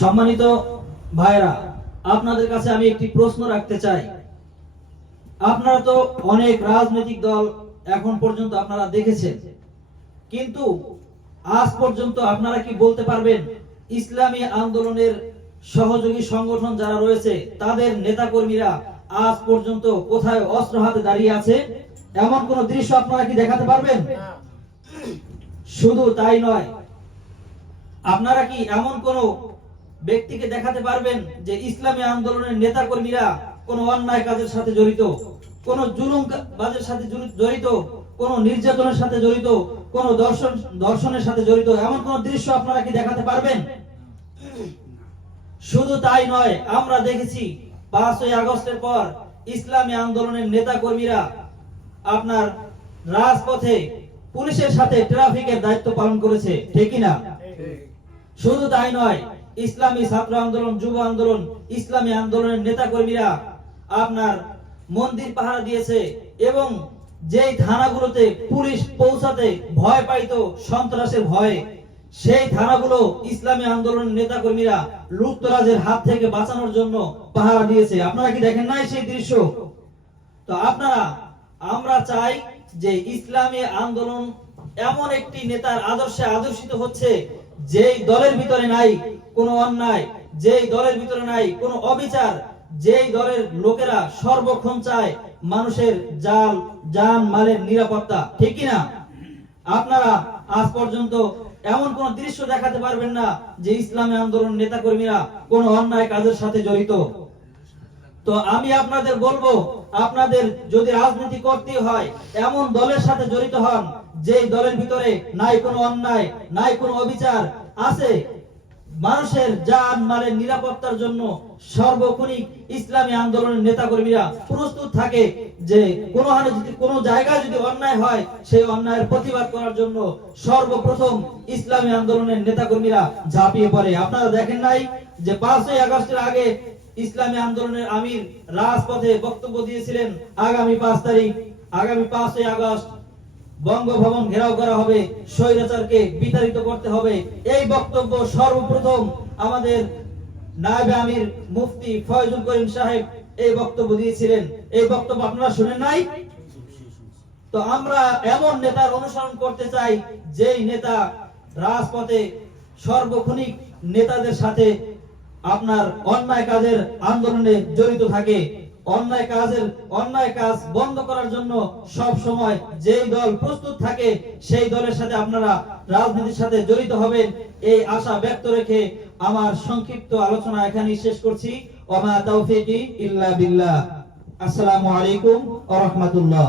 সম্মানিত ভাইরা, আপনাদের কাছে আমি একটি প্রশ্ন রাখতে চাই। আপনারা তো অনেক রাজনৈতিক দল এখন পর্যন্ত আপনারা দেখেছেন, কিন্তু আজ পর্যন্ত আপনারা কি বলতে পারবেন ইসলামী আন্দোলনের সহযোগী সংগঠন যারা রয়েছে তাদের নেতাকর্মীরা আজ পর্যন্ত কোথায় অস্ত্র হাতে দাঁড়িয়ে আছে? এমন কোন দৃশ্য আপনারা কি দেখাতে পারবেন? শুধু তাই নয়, আপনারা কি এমন কোন ব্যক্তিকে দেখাতে পারবেন যে ইসলামী আন্দোলনের নেতাকর্মীরা কোন অন্যায় কাজের সাথে জড়িত, কোন জুলুম বাজের সাথে জড়িত, কোন নির্যাতনের সাথে জড়িত, কোন দর্শনের সাথে জড়িত, এমন কোন দৃশ্য আপনারা কি দেখাতে পারবেন? শুধু তাই নয়, আমরা দেখেছি 5ই আগস্টের পর ইসলামী আন্দোলনের নেতাকর্মীরা আপনার রাজপথে পুলিশের সাথে ট্রাফিকের দায়িত্ব পালন করেছে, ঠিক কিনা? শুধু তাই নয়, ইসলামী ছাত্র আন্দোলন, যুব আন্দোলন, ইসলামী আন্দোলনের নেতাকর্মীরা আপনার মন্দির পাহারা দিয়েছে এবং যেই থানাগুলোতে পুলিশ পৌঁছাতে ভয় পাইতো সন্ত্রাসের ভয়ে, সেই থানাগুলো ইসলামী আন্দোলনের নেতাকর্মীরা লুটতরাজের হাত থেকে বাঁচানোর জন্য পাহারা দিয়েছে। আপনারা কি দেখেন নাই সেই দৃশ্য? তো আমরা চাই যে ইসলামী আন্দোলন এমন একটি নেতার আদর্শে আদর্শিত হচ্ছে যেই দলের ভিতরে নাই কোনো অন্যায়, যেই দলের ভিতরে নাই কোনো অবিচার, যেই দলের লোকেরা সর্বক্ষণ চায় মানুষের জান মালের নিরাপত্তা, ঠিক কিনা? আপনারা আজ পর্যন্ত এমন কোন দৃশ্য দেখাতে পারবেন না যে ইসলামী আন্দোলন নেতাকর্মীরা কোন অন্যায় কাজের সাথে জড়িত। তো আমি আপনাদের বলবো, আপনাদের যদি রাজনীতি করতে হয় এমন দলের সাথে জড়িত হন যেই দলের ভিতরে নাই কোনো অন্যায়, নাই কোনো অবিচার, আছে মানুষের জান মালের নিরাপত্তার জন্য সর্বক্ষণিক ইসলামী আন্দোলনের নেতাকর্মীরা প্রস্তুত থাকে যে কোনো জায়গায় যদি অন্যায় হয় সেই অন্যায়ের প্রতিবাদ করার জন্য সর্বপ্রথম ইসলামী আন্দোলনের নেতাকর্মীরা ঝাঁপিয়ে পড়ে। আপনারা দেখেন নাই যে 5ই আগস্টের আগে ইসলামী আন্দোলনের আমির রাজপথে বক্তব্য দিয়েছিলেন আগামী 5 তারিখ, আগামী 5ই আগস্ট বঙ্গভবন ঘেরাও করা হবে, স্বৈরাচারকে বিতাড়িত করতে হবে। এই বক্তব্য সর্বপ্রথম আমাদের নায়েবে আমির মুফতি ফয়জুল করিম সাহেব এই বক্তব্য দিয়েছিলেন। এই বক্তব্য আপনারা শুনেন নাই? তো আমরা এমন নেতার অনুসরণ করতে চাই যেই নেতা রাজপথে সর্বক্ষণিক নেতাদের সাথে আপনার অন্যায় কাজের আন্দোলনে জড়িত থাকে, অন্যায় কাজ বন্ধ করার জন্য সব সময় যেই দল প্রস্তুত থাকে সেই দলের সাথে আপনারা রাজনীতির সাথে জড়িত হবেন, এই আশা ব্যক্ত রেখে আমার সংক্ষিপ্ত আলোচনা এখানেই শেষ করছি। ওয়া মা তাওফীকি ইল্লা বিল্লাহ। আসসালামু আলাইকুম ওয়া রাহমাতুল্লাহ।